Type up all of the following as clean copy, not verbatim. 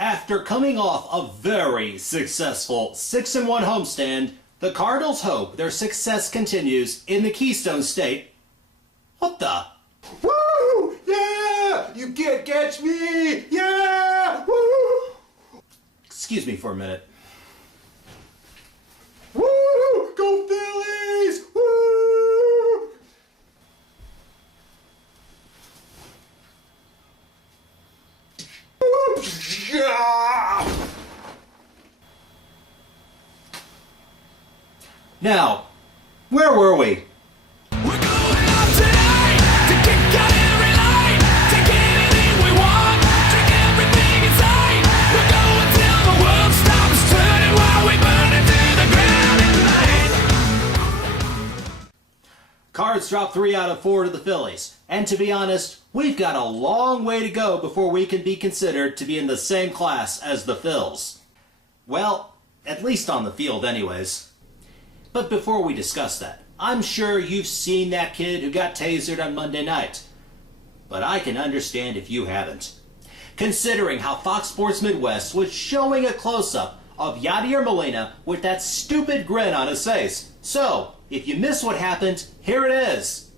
After coming off a very successful 6-1 homestand, the Cardinals hope their success continues in the Keystone State. What the? Woo! Yeah! You can't catch me! Yeah! Woo! Excuse me for a minute. Woo! Go Phillies! Woo! Yeah! Now, where were we? Cards dropped 3 out of 4 to the Phillies, and to be honest, we've got a long way to go before we can be considered to be in the same class as the Phils. Well, at least on the field anyways. But before we discuss that, I'm sure you've seen that kid who got tasered on Monday night. But I can understand if you haven't. Considering how Fox Sports Midwest was showing a close-up of Yadier Molina with that stupid grin on his face. So, if you missed what happened, here it is.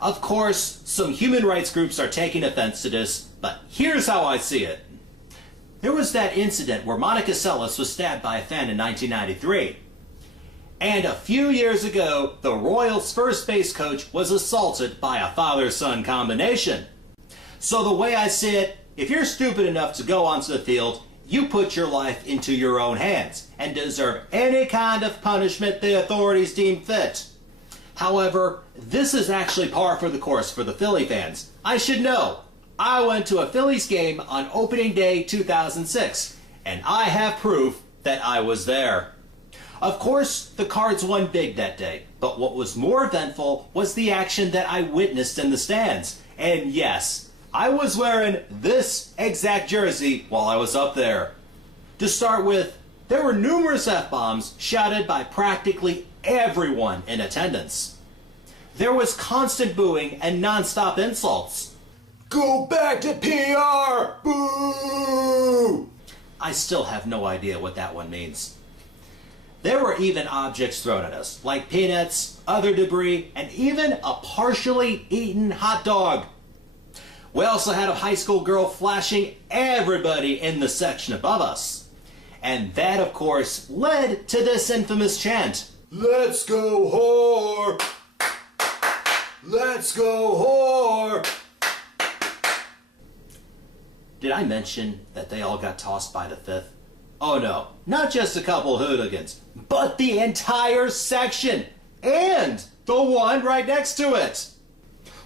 Of course, some human rights groups are taking offense to this, but here's how I see it. There was that incident where Monica Seles was stabbed by a fan in 1993. And a few years ago, the Royals' first base coach was assaulted by a father-son combination. So the way I see it, if you're stupid enough to go onto the field, you put your life into your own hands and deserve any kind of punishment the authorities deem fit. However, this is actually par for the course for the Philly fans. I should know. I went to a Phillies game on opening day 2006, and I have proof that I was there. Of course, the Cards won big that day, but what was more eventful was the action that I witnessed in the stands. And yes, I was wearing this exact jersey while I was up there. To start with, there were numerous F-bombs shouted by practically everyone in attendance. There was constant booing and non-stop insults. Go back to PR! Boo! I still have no idea what that one means. There were even objects thrown at us, like peanuts, other debris, and even a partially eaten hot dog. We also had a high school girl flashing everybody in the section above us. And that, of course, led to this infamous chant. Let's go whore! Let's go whore! Did I mention that they all got tossed by the fifth? Oh no, not just a couple hooligans, but the entire section, and the one right next to it.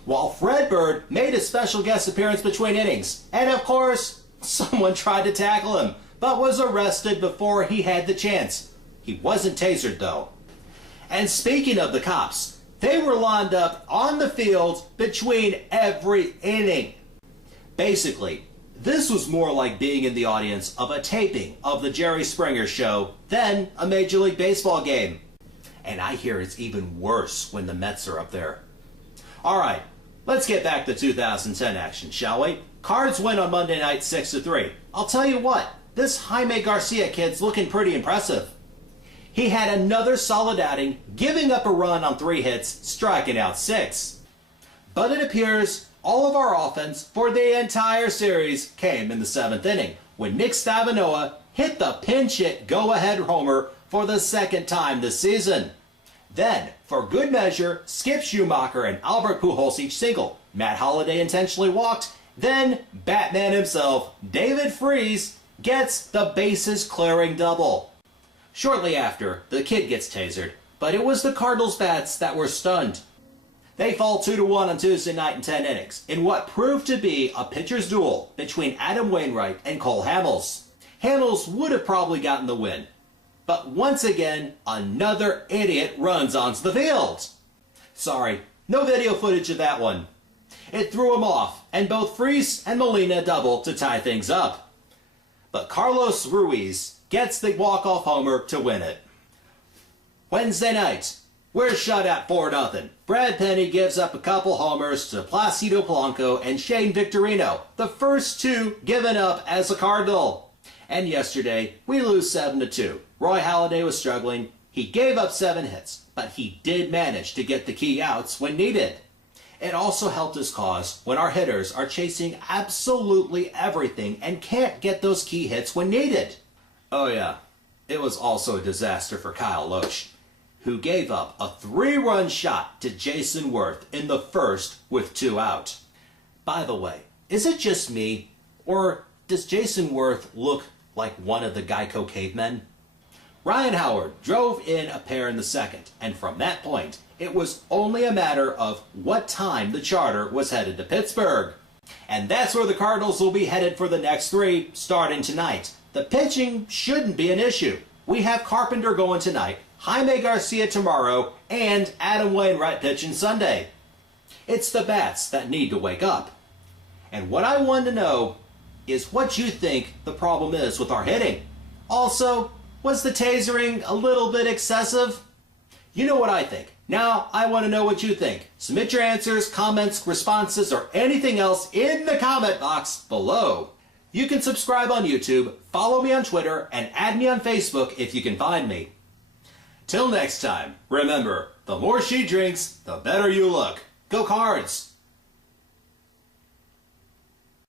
While Fred Bird made a special guest appearance between innings, and of course, someone tried to tackle him, but was arrested before he had the chance. He wasn't tasered though. And speaking of the cops, they were lined up on the field between every inning. Basically, this was more like being in the audience of a taping of the Jerry Springer Show than a Major League Baseball game. And I hear it's even worse when the Mets are up there. Alright, let's get back to 2010 action, shall we? Cards win on Monday night 6-3. I'll tell you what, this Jaime Garcia kid's looking pretty impressive. He had another solid outing, giving up a run on 3 hits, striking out 6. But it appears all of our offense for the entire series came in the 7th inning, when Nick Stavinoa hit the pinch hit go-ahead homer for the 2nd time this season. Then, for good measure, Skip Schumacher and Albert Pujols each single. Matt Holliday intentionally walked. Then, Batman himself, David Freese, gets the bases-clearing double. Shortly after, the kid gets tasered, but it was the Cardinals' bats that were stunned. They fall 2-1 on Tuesday night in 10 innings, in what proved to be a pitcher's duel between Adam Wainwright and Cole Hamels. Hamels would have probably gotten the win, but once again, another idiot runs onto the field. Sorry, no video footage of that one. It threw him off, and both Freese and Molina doubled to tie things up. but Carlos Ruiz gets the walk-off homer to win it. Wednesday night, we're shut out 4-0. Brad Penny gives up a couple homers to Placido Polanco and Shane Victorino, the first two given up as a Cardinal. And yesterday, we lose 7-2. Roy Halladay was struggling. He gave up 7 hits, but he did manage to get the key outs when needed. It also helped his cause when our hitters are chasing absolutely everything and can't get those key hits when needed. Oh yeah, it was also a disaster for Kyle Loesch, who gave up a 3-run shot to Jason Worth in the first with 2 out. By the way, is it just me, or does Jason Worth look like one of the Geico cavemen? Ryan Howard drove in a pair in the second, and from that point, it was only a matter of what time the charter was headed to Pittsburgh. And that's where the Cardinals will be headed for the next 3, starting tonight. The pitching shouldn't be an issue. We have Carpenter going tonight, Jaime Garcia tomorrow, and Adam Wainwright pitching Sunday. It's the bats that need to wake up. And what I want to know is what you think the problem is with our hitting. Also, was the tasering a little bit excessive? You know what I think. Now, I want to know what you think. Submit your answers, comments, responses, or anything else in the comment box below. You can subscribe on YouTube, follow me on Twitter, and add me on Facebook if you can find me. Till next time, remember, the more she drinks, the better you look. Go Cards!